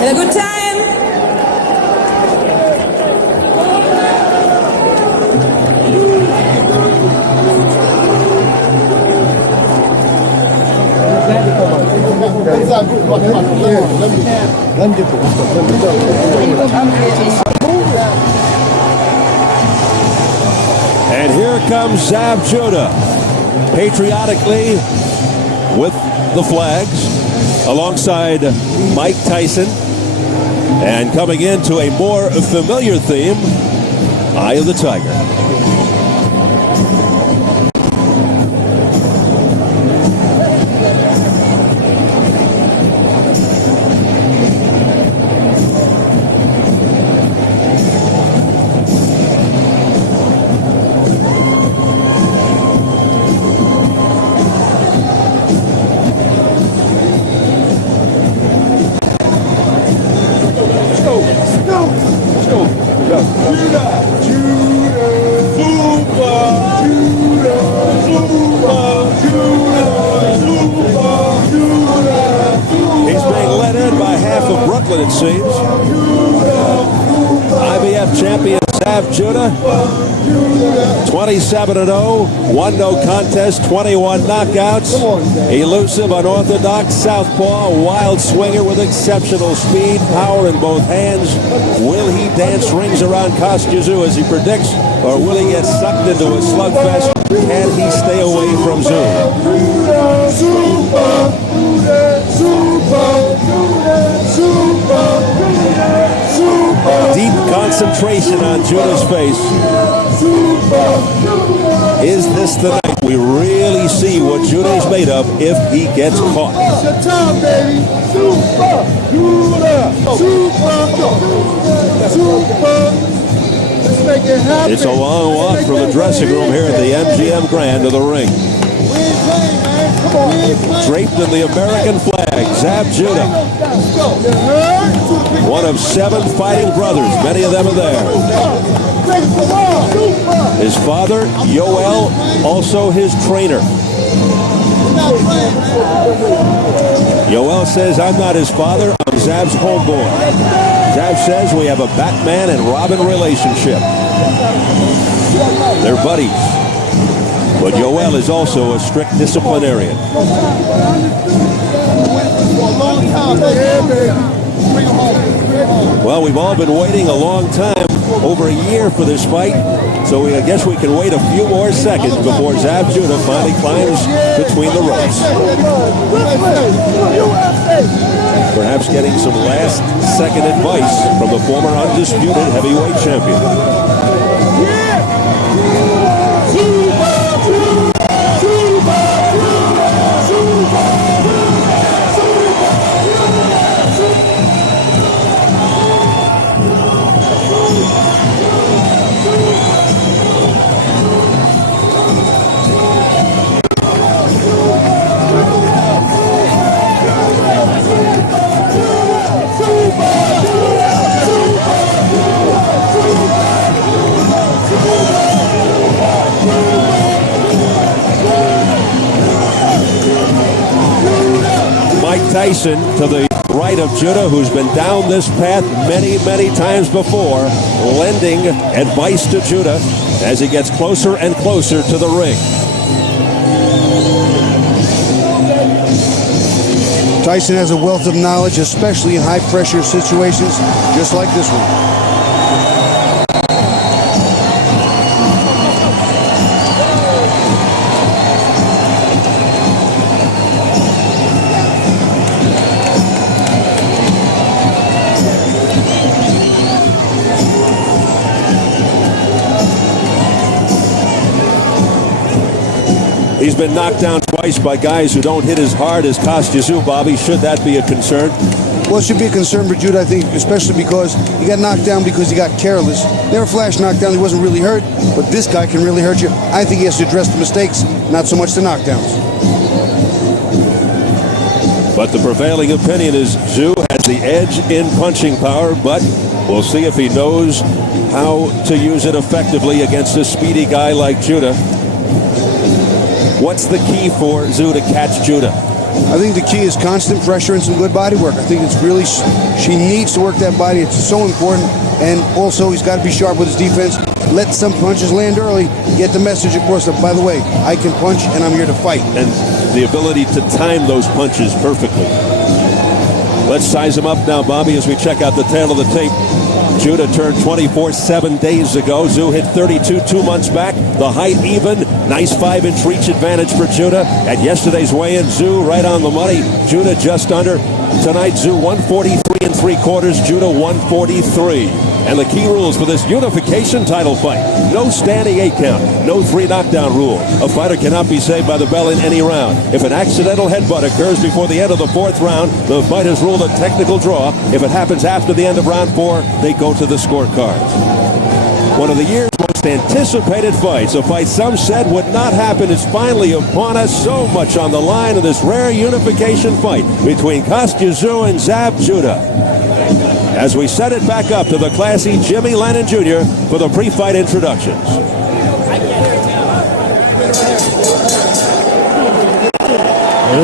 Had a good time? And here comes Tsyzu, patriotically with the flags, alongside Mike Tyson, and coming into a more familiar theme, Eye of the Tiger. He's being led in by half of Brooklyn, it seems. IBF champion Tsyzu, 27-0, 1 no contest, 21 knockouts. Elusive, unorthodox southpaw, wild swinger with exceptional speed, power in both hands. Will he dance rings around Kostya as he predicts, or will he get sucked into a slugfest? Can he stay away from Tsyzu? Deep concentration on Tsyzu's face. Is this the night we really see what Tsyzu's made of if he gets caught? It's your time, baby. Let's make it happen. It's a long walk from the dressing room here at the MGM Grand to the ring. Draped in the American flag, Tsyzu, one of 7 fighting brothers. Many of them are there. His father, Yoel, also his trainer. Yoel says, I'm not his father, I'm Zab's homeboy. Zab says we have a Batman and Robin relationship. They're buddies. But Yoel is also a strict disciplinarian. Well, we've all been waiting a long time, over a year for this fight. So I guess we can wait a few more seconds before Tsyzu finally climbs between the ropes. Perhaps getting some last-second advice from the former undisputed heavyweight champion. Tyson to the right of Judah, who's been down this path many, many times before, lending advice to Judah as he gets closer and closer to the ring. Tyson has a wealth of knowledge, especially in high-pressure situations, just like this one. He's been knocked down twice by guys who don't hit as hard as Tsyzu, Bobby. Should that be a concern? Well, it should be a concern for Judah, I think, especially because he got knocked down because he got careless. Never flash knockdown, he wasn't really hurt, but this guy can really hurt you. I think he has to address the mistakes, not so much the knockdowns. But the prevailing opinion is Tsyzu has the edge in punching power, but we'll see if he knows how to use it effectively against a speedy guy like Judah. What's the key for Tsyzu to catch Judah? I think the key is constant pressure and some good body work. I think it's really, she needs to work that body. It's so important. And also, he's got to be sharp with his defense. Let some punches land early. Get the message across that, by the way, I can punch and I'm here to fight. And the ability to time those punches perfectly. Let's size him up now, Bobby, as we check out the tail of the tape. Judah turned 24 7 days ago. Tsyzu hit 32 2 months back. The height even. Nice 5-inch reach advantage for Judah. At yesterday's weigh-in, Tsyzu right on the money. Judah just under. Tonight, Tsyzu 143 3/4. Judah 143. And the key rules for this unification title fight: no standing 8 count, no 3 knockdown rule. A fighter cannot be saved by the bell in any round. If an accidental headbutt occurs before the end of the 4th round, the fight is ruled a technical draw. If it happens after the end of round 4, they go to the scorecards. One of the year's most anticipated fights, a fight some said would not happen, is finally upon us. So much on the line in this rare unification fight between Kostya Tsyzu and Zab Judah. As we set it back up to the classy Jimmy Lennon Jr. for the pre-fight introductions.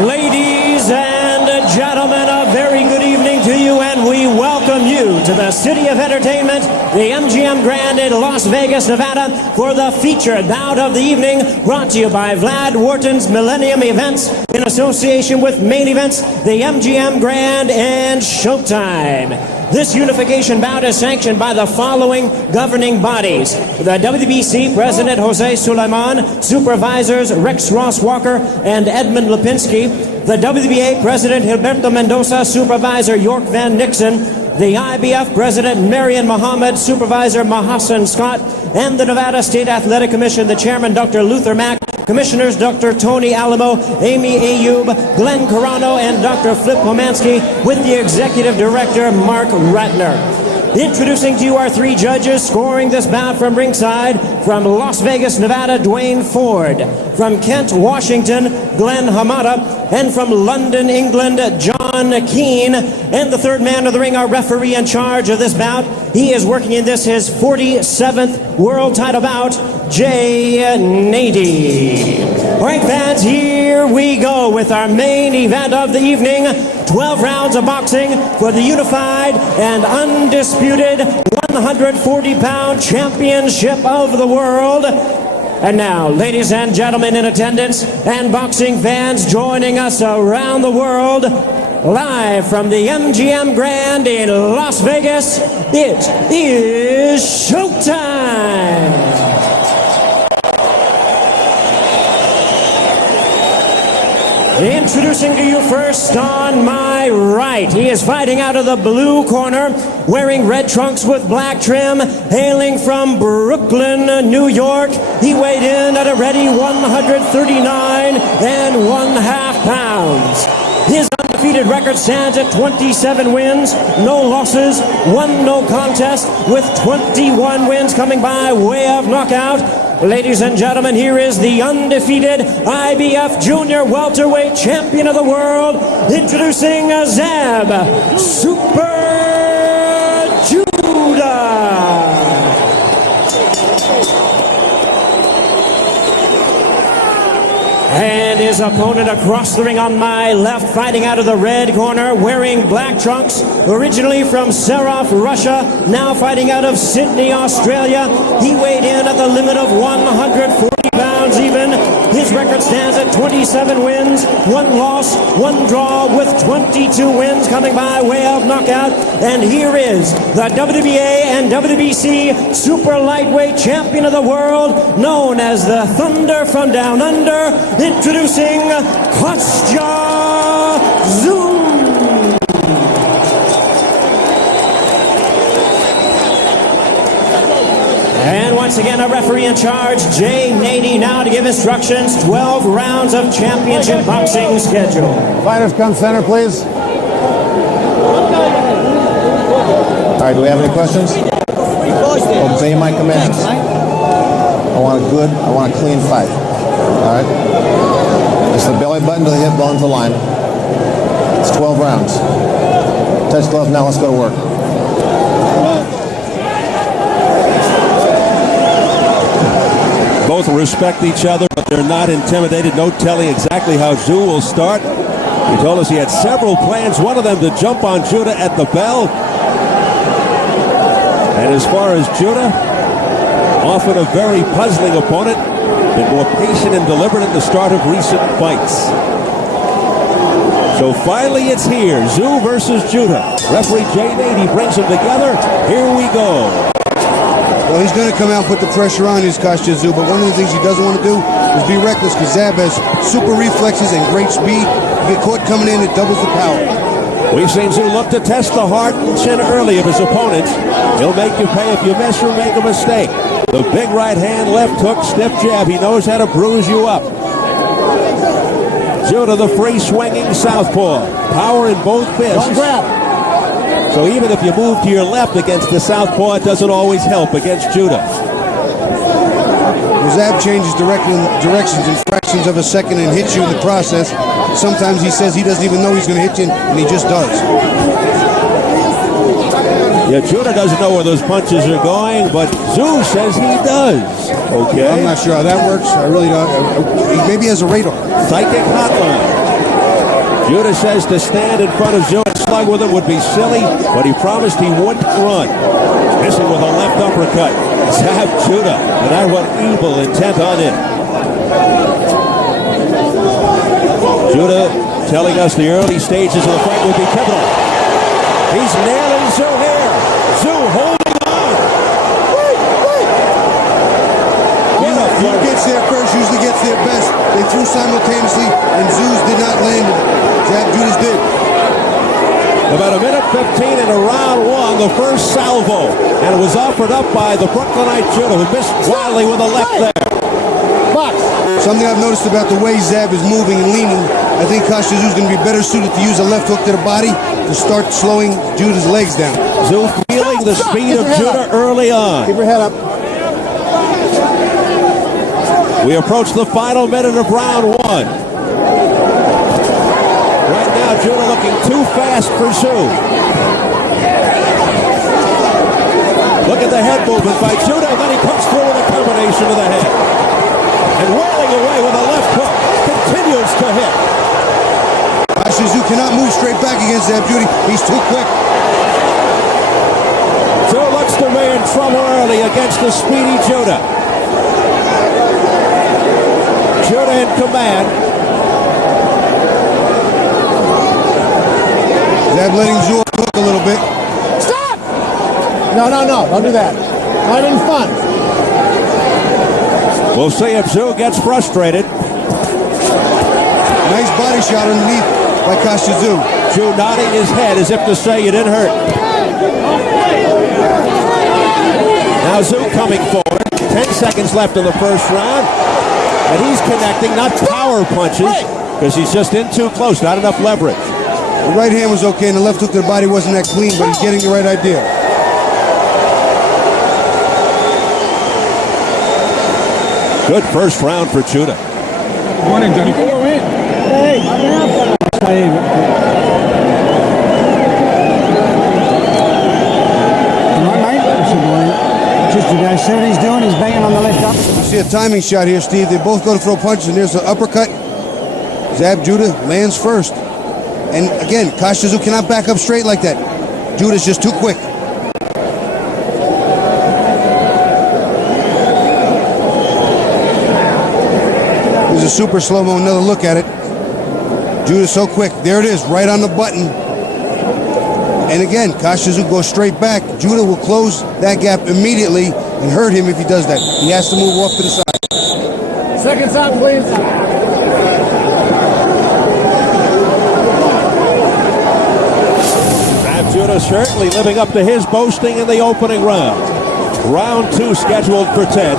Ladies and gentlemen, a very good evening to you, and we welcome you to the City of Entertainment, the MGM Grand in Las Vegas, Nevada, for the featured bout of the evening, brought to you by Vlad Wharton's Millennium Events in association with Main Events, the MGM Grand, and Showtime. This unification bout is sanctioned by the following governing bodies: the WBC President Jose Sulaiman, Supervisors Rex Ross Walker and Edmund Lipinski, the WBA President Gilberto Mendoza, Supervisor York Van Nixon, the IBF President Marion Muhammad, Supervisor Mahassan Scott, and the Nevada State Athletic Commission, the Chairman Dr. Luther Mack, Commissioners Dr. Tony Alamo, Amy Ayub, Glenn Carano, and Dr. Flip Pomansky, with the Executive Director Mark Ratner. Introducing to you our 3 judges scoring this bout from ringside: from Las Vegas, Nevada, Dwayne Ford; from Kent, Washington, Glenn Hamada; and from London, England, John Keane. And the third man of the ring, our referee in charge of this bout. He is working in this his 47th world title bout, Jay Nady. All right, fans, here we go with our main event of the evening. 12 rounds of boxing for the unified and undisputed 140-pound championship of the world. And now, ladies and gentlemen in attendance and boxing fans joining us around the world, live from the MGM Grand in Las Vegas, it is showtime! Introducing to you first on my right, he is fighting out of the blue corner, wearing red trunks with black trim, hailing from Brooklyn, New York. He weighed in at a ready 139 1/2 pounds. His undefeated record stands at 27 wins, no losses, 1 no contest, with 21 wins coming by way of knockout. Ladies and gentlemen, here is the undefeated IBF Junior Welterweight Champion of the World, introducing Zab Super Judah. And his opponent across the ring on my left, fighting out of the red corner, wearing black trunks, originally from Sarov, Russia, now fighting out of Sydney, Australia. He weighed in at the limit of 140 pounds even. His record stands at 27 wins, 1 loss, 1 draw, with 22 wins coming by way of knockout. And here is the WBA and WBC Super Lightweight Champion of the World, known as the Thunder from Down Under, introducing Kostya Tsyzu. And once again, a referee in charge, Jay Nady, now to give instructions. 12 rounds of championship boxing schedule. Fighters, come center, please. All right, do we have any questions? Obey my commands. I want a clean fight. All right? It's the belly button to the hip bone to the line. It's 12 rounds. Touch glove, now let's go to work. Both respect each other, but they're not intimidated. No telling exactly how Tsyzu will start. He told us he had several plans, one of them to jump on Judah at the bell. And as far as Judah, often a very puzzling opponent, been more patient and deliberate at the start of recent fights. So finally it's here, Tsyzu versus Judah. Referee Jay Nady brings them together. Here we go. Well, he's going to come out and put the pressure on his Kostya Tsyzu, but one of the things he doesn't want to do is be reckless, because Zab has super reflexes and great speed. You get caught coming in, it doubles the power. We've seen Tsyzu look to test the heart and chin early of his opponents. He'll make you pay if you miss or make a mistake. The big right hand, left hook, stiff jab. He knows how to bruise you up. Judah, the free swinging southpaw. Power in both fists. Don't grab. So even if you move to your left against the southpaw, it doesn't always help against Judah. Zab changes directions in fractions of a second and hits you in the process. Sometimes he says he doesn't even know he's going to hit you, and he just does. Yeah, Judah doesn't know where those punches are going, but Tsyzu says he does. Okay. I'm not sure how that works. I really don't. Maybe he has a radar. Psychic hotline. Judah says to stand in front of Tsyzu and slug with him would be silly, but he promised he wouldn't run. Missing with a left uppercut. Zab Judah, and that one evil intent on it. Judah telling us the early stages of the fight would be pivotal. He's nailing Tsyzu here. Tsyzu holding on. Who gets there first usually gets there best. They threw simultaneously, and Tsyzu's did not land. Zab Judah's did. About a minute 15 into round 1, the first salvo. And it was offered up by the Brooklynite Judah, who missed wildly with a left there. Box. Something I've noticed about the way Zab is moving and leaning, I think Kostya Tsyzu's going to be better suited to use a left hook to the body to start slowing Judah's legs down. Tsyzu feeling the speed of Judah early on. Keep your head up. We approach the final minute of round 1. Right now, Judah looking too fast for Tsyzu. Look at the head movement by Judah, and then he comes through with a combination of the head. And whirling away with a left hook, continues to hit. Kostya Tsyzu cannot move straight back against Zab Judah. He's too quick. Tsyzu looks to be in trouble early against the speedy Judah. Judah in command. Zab letting Tsyzu hook a little bit. Stop! No, don't do that. Not even fun. We'll see if Tsyzu gets frustrated. Nice body shot underneath by Kostya Tsyzu. Tsyzu nodding his head as if to say you didn't hurt. Now Tsyzu coming forward. 10 seconds left in the first round. And he's connecting, not power punches, because he's just in too close, not enough leverage. The right hand was okay, and the left hook to the body wasn't that clean, but he's getting the right idea. Good first round for Judah. Morning, Johnny. Hey. Just the guy, see what he's doing? He's banging on the left up. You see a timing shot here, Steve. They both go to throw punches, and there's an uppercut. Zab Judah lands first. And again, Tsyzu cannot back up straight like that. Judah's just too quick. There's a super slow-mo, another look at it. Judah's so quick. There it is, right on the button. And again, Tsyzu goes straight back. Judah will close that gap immediately and hurt him if he does that. He has to move off to the side. Second time, please. Zab Judah certainly living up to his boasting in the opening round. Round 2 scheduled for 10.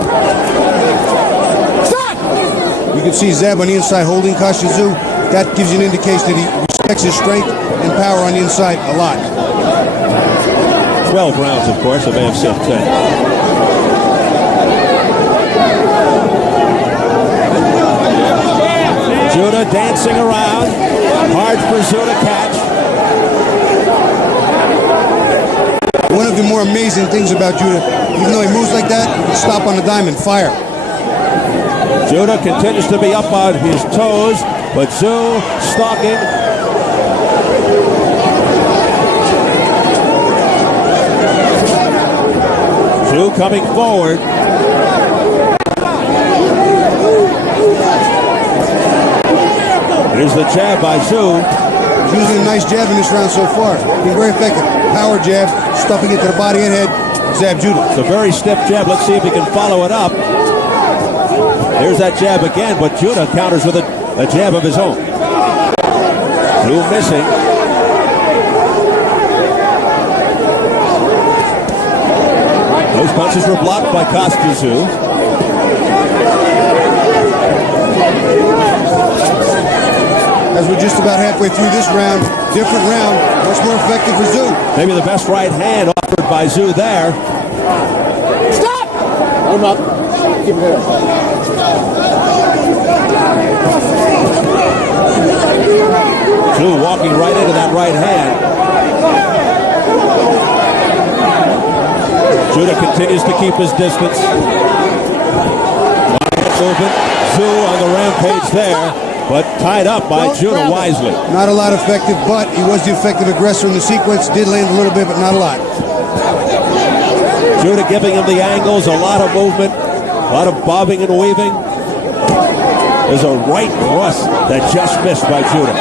You can see Zab on the inside holding Tsyzu. That gives you an indication that he respects his strength and power on the inside a lot. 12 rounds, of course, of AFC 10. Judah dancing around. Hard for Tsyzu to catch. One of the more amazing things about Judah, even though he moves like that, he can stop on a dime and fire. Judah continues to be up on his toes, but Tsyzu stalking. Tsyzu coming forward. Here's the jab by Tsyzu. He's using a nice jab in this round so far. Being very effective. Power jab, stuffing it to the body and head. Zab Judah. It's a very stiff jab. Let's see if he can follow it up. There's that jab again, but Judah counters with a jab of his own. Tsyzu missing. Those punches were blocked by Kostya. As we're just about halfway through this round, different round, much more effective for Tsyzu. Maybe the best right hand offered by Tsyzu there. Stop! I'm up. Keep it here. Tsyzu walking right into that right hand. Judah continues to keep his distance. Movement. Tsyzu on the rampage there, but tied up by Judah wisely. Not a lot effective, but he was the effective aggressor in the sequence. Did land a little bit, but not a lot. Judah giving him the angles, a lot of movement, a lot of bobbing and weaving. There's a right thrust that just missed by Judah.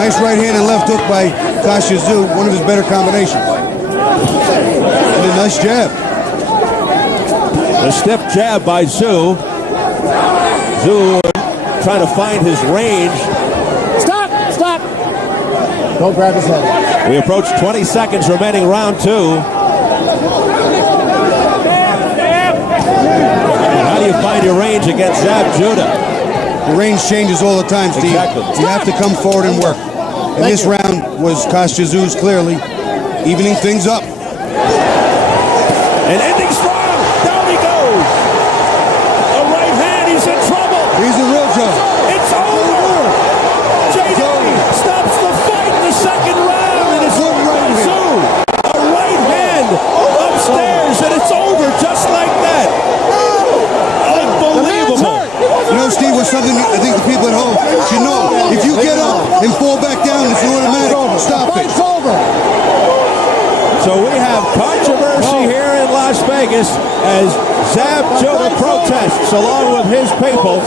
Nice right hand and left hook by Tsyzu, one of his better combinations. And a nice jab. A stiff jab by Tsyzu. Tsyzu trying to find his range. Stop! Stop! Don't grab his head. We approach 20 seconds remaining round 2. How do you find your range against Zab Judah? The range changes all the time, Steve. Exactly. You have to come forward and work. And this round was Kostya's clearly evening things up. And ending strong. Down he goes. A right hand. He's in trouble. He's in real trouble. It's over. JD stops the fight in the second round. And it's Good right hand. Tsyzu. A right hand upstairs. And it's over just like that. Unbelievable. You know, Steve, was something I think the people at home should know. If you get up and fall back down, it's an automatic. Stop it. Fight's over. So we have controversy here in Las Vegas as Zab Judah protests along with his people.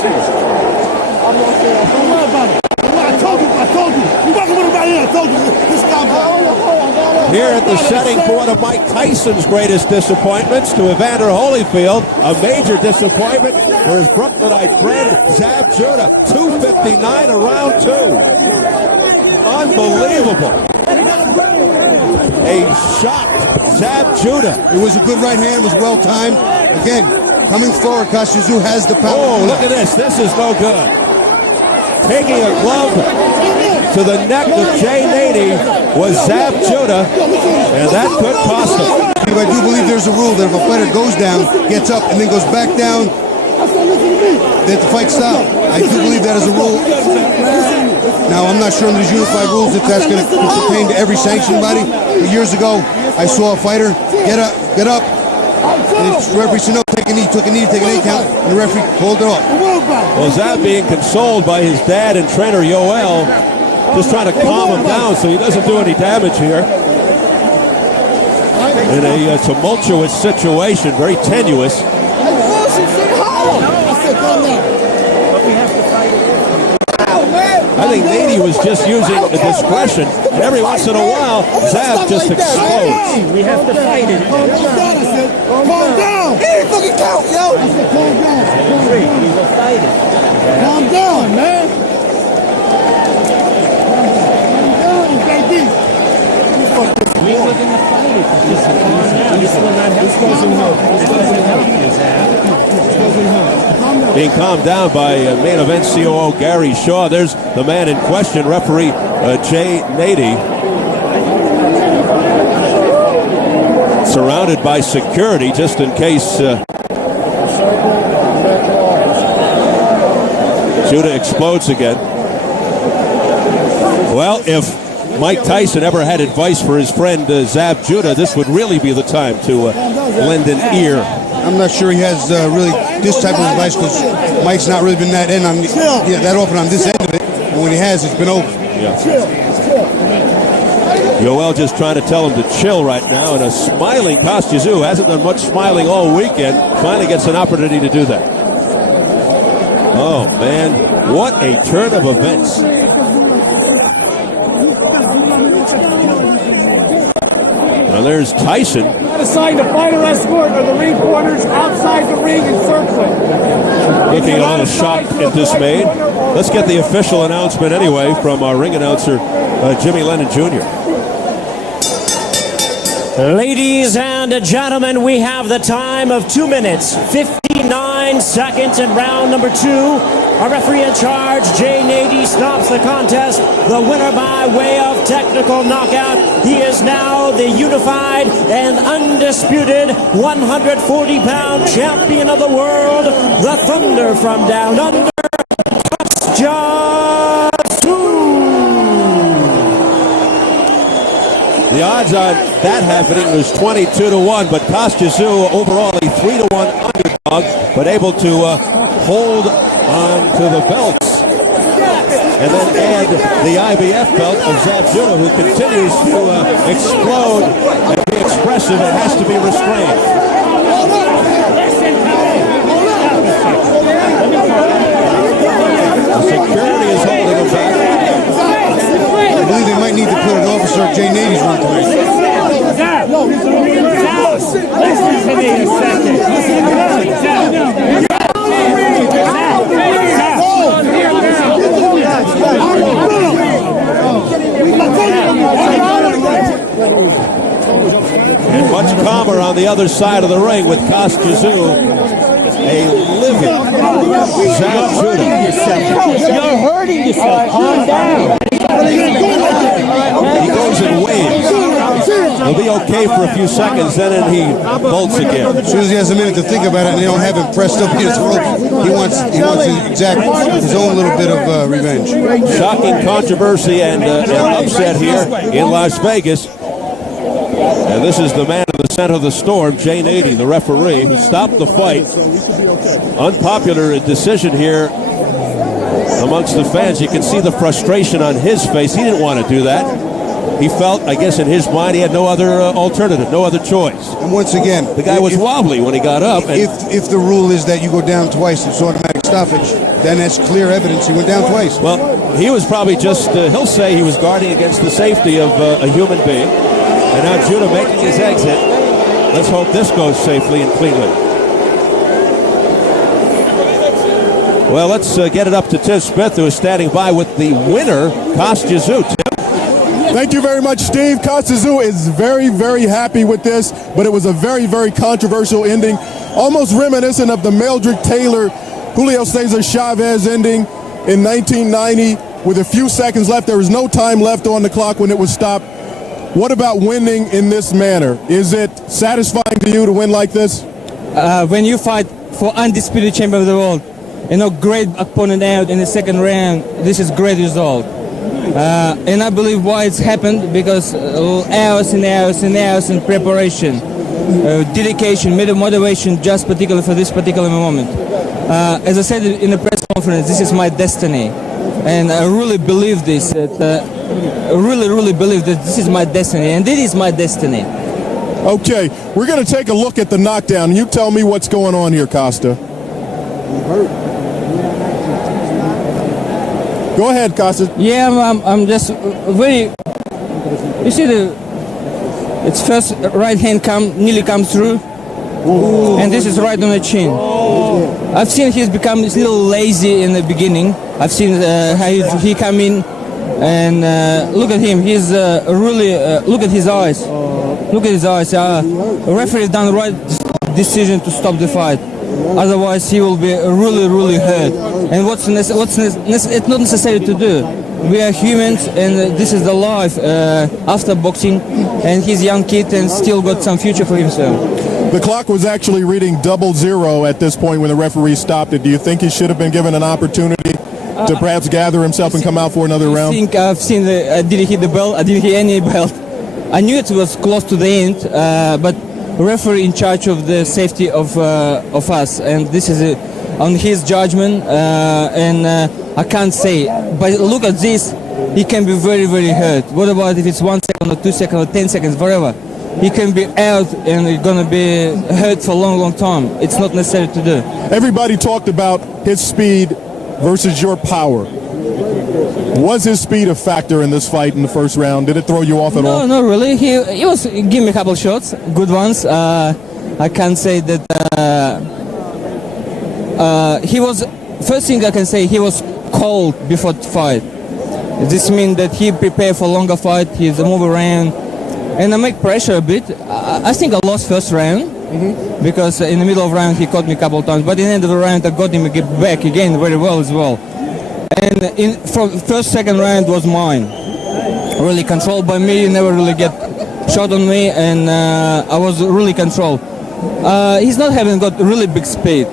I told you. You fucking with about it. I told you. This guy. Here at the setting for one of Mike Tyson's greatest disappointments to Evander Holyfield, a major disappointment for his Brooklynite friend Zab Judah. 259 around 2. Unbelievable. A shocked Zab Judah. It was a good right hand. It was well timed. Again, coming forward, Tsyzu has the power. Oh, look at this. This is no good. Taking a glove to the neck of Jay Nady was Zab Judah, and that could cost him. I do believe there's a rule that if a fighter goes down, gets up, and then goes back down, that the fight stops. I do believe that is a rule. Now, I'm not sure in these unified rules if that's going to pertain to every sanctioned body. But years ago, I saw a fighter get up. And the referee said, no, take a knee count, and the referee pulled it off. Well, Zab being consoled by his dad and trainer Yoel, just trying to calm him down so he doesn't do any damage here. In a tumultuous situation, very tenuous. I think Nady was just using discretion, and every once in a while, Zab just explodes. We have to fight it. Calm down, I said. Calm down. He didn't fucking count, yo. I said, calm down. We will fight it. Calm down, man. Calm down, baby. We were going to fight it. Just calm down. This will not help. This doesn't help you, Zab. Being calmed down by main event COO Gary Shaw. There's the man in question, referee Jay Nady. Surrounded by security just in case Judah explodes again. Well, if Mike Tyson ever had advice for his friend Zab Judah, this would really be the time to lend an ear. I'm not sure he has really this type of advice because Mike's not really been that that often on this end of it. And when he has, it's been over. Yeah. Yoel just trying to tell him to chill right now, and a smiling Tsyzu hasn't done much smiling all weekend. Finally gets an opportunity to do that. Oh man, what a turn of events. Now there's Tyson. Assign the fighter escort or the ring corners outside the ring and circling. Looking a little shocked and dismayed. Let's get the official announcement anyway from our ring announcer, Jimmy Lennon Jr. Ladies and gentlemen, we have the time of 2 minutes, 59 seconds in round number 2. Our referee in charge, Jay Nady, stops the contest. The winner by way of technical knockout. He is now the unified and undisputed 140-pound champion of the world, the Thunder from down under, Kostya. The odds on that happening was 22-1, but Tsyzu overall a 3-1 underdog, but able to hold on to the belts. And then add the IBF belt of Zab Judah, who continues to explode and be expressive and has to be restrained. The security is holding him back. I believe they might need to put an officer at Jay Nady's room tonight. Listen to me a second. And much calmer on the other side of the ring with Tsyzu, a living Zab Judah. You're hurting yourself. Calm down. He goes in waves. He'll be okay for a few seconds, then he bolts again. As soon as he has a minute to think about it and they don't have him pressed up against the rope, he wants his own little bit of revenge. Shocking controversy and an upset here in Las Vegas. And this is the man in the center of the storm, Jay Nady, the referee, who stopped the fight. Unpopular decision here amongst the fans. You can see the frustration on his face. He didn't want to do that. He felt, I guess in his mind, he had no other alternative, no other choice. And once again, the guy was wobbly when he got up. And if the rule is that you go down twice, it's automatic stoppage, then that's clear evidence he went down twice. Well, he was probably just, he'll say he was guarding against the safety of a human being. And now Judah making his exit. Let's hope this goes safely and cleanly. Well, let's get it up to Tim Smith, who is standing by with the winner, Tsyzu. Thank you very much, Steve. Tsyzu is very, very happy with this, but it was a very, very controversial ending, almost reminiscent of the Meldrick Taylor, Julio Cesar Chavez ending in 1990 with a few seconds left. There was no time left on the clock when it was stopped. What about winning in this manner? Is it satisfying to you to win like this? When you fight for undisputed champion of the world, great opponent out in the second round, this is great result. And I believe why it's happened because hours and hours and hours in preparation, dedication, motivation, just particularly for this particular moment. As I said in the press conference, this is my destiny, and I really believe this. I really believe that this is my destiny, and it is my destiny. Okay, we're going to take a look at the knockdown. You tell me what's going on here, Kostya. Go ahead, Kostya. Yeah, I'm just very. You see its first right hand nearly comes through, and this is right on the chin. I've seen he's become a little lazy in the beginning. I've seen how he come in, and look at him. He's really look at his eyes. Look at his eyes. The referee done the right decision to stop the fight. Otherwise, he will be really hurt. And it's not necessary to do. We are humans, and this is the life after boxing. And he's a young kid and still got some future for himself. The clock was actually reading 0-0 at this point when the referee stopped it. Do you think he should have been given an opportunity to perhaps gather himself and come out for another round? I think I've seen I didn't hit the bell. I didn't hit any bell. I knew it was close to the end, but referee in charge of the safety of us, and this is on his judgment, and I can't say. But look at this, he can be very hurt. What about if it's 1 second or 2 seconds or 10 seconds, whatever? He can be out and he's gonna be hurt for a long time. It's not necessary to do. Everybody talked about his speed versus your power. Was his speed a factor in this fight in the first round? Did it throw you off at all? No, not really. He was give me a couple shots, good ones. I can't say that he was. First thing I can say, he was cold before the fight. This means that he prepared for longer fight. He's move around, and I make pressure a bit. I think I lost first round because in the middle of round he caught me a couple of times. But in the end of the round I got him get back again very well as well. And from first, second round was mine. Really controlled by me, never really get shot on me, and I was really controlled. He's not having got really big speed.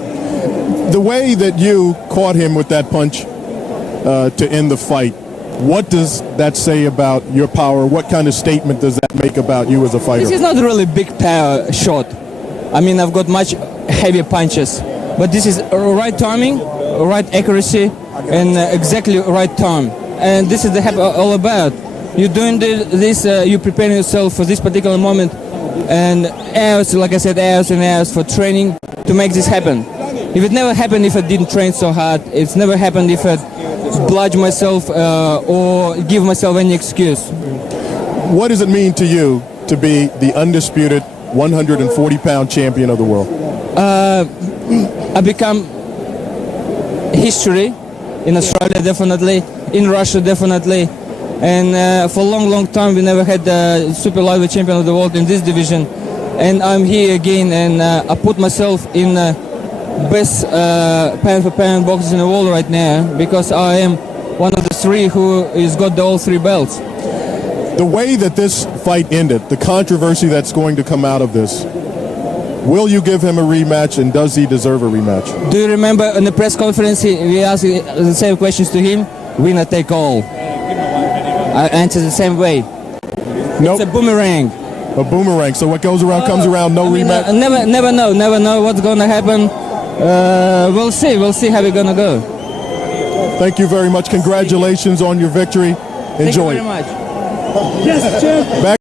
The way that you caught him with that punch to end the fight, what does that say about your power? What kind of statement does that make about you as a fighter? This is not really big power shot. I mean, I've got much heavier punches, but this is right timing, right accuracy, and exactly right time. And this is all about. You're doing this, you're preparing yourself for this particular moment, and hours, like I said, hours and hours for training to make this happen. If it never happened, if I didn't train so hard, it's never happened if I bludge myself or give myself any excuse. What does it mean to you to be the undisputed 140-pound champion of the world? I become history in Australia, definitely, in Russia, definitely, and for a long time we never had the super lightweight champion of the world in this division, and I'm here again, and I put myself in best pound for pound boxers in the world right now because I am one of the three who has got all three belts. The way that this fight ended, the controversy that's going to come out of this, will you give him a rematch, and does he deserve a rematch? Do you remember in the press conference we asked the same questions to him? Winner take all. I answered the same way. Nope. It's a boomerang. A boomerang. So what goes around comes around. No rematch. Never know what's going to happen. We'll see how we're going to go. Thank you very much. Congratulations on your victory. Enjoy. Thank you very much. Yes, Jim. Back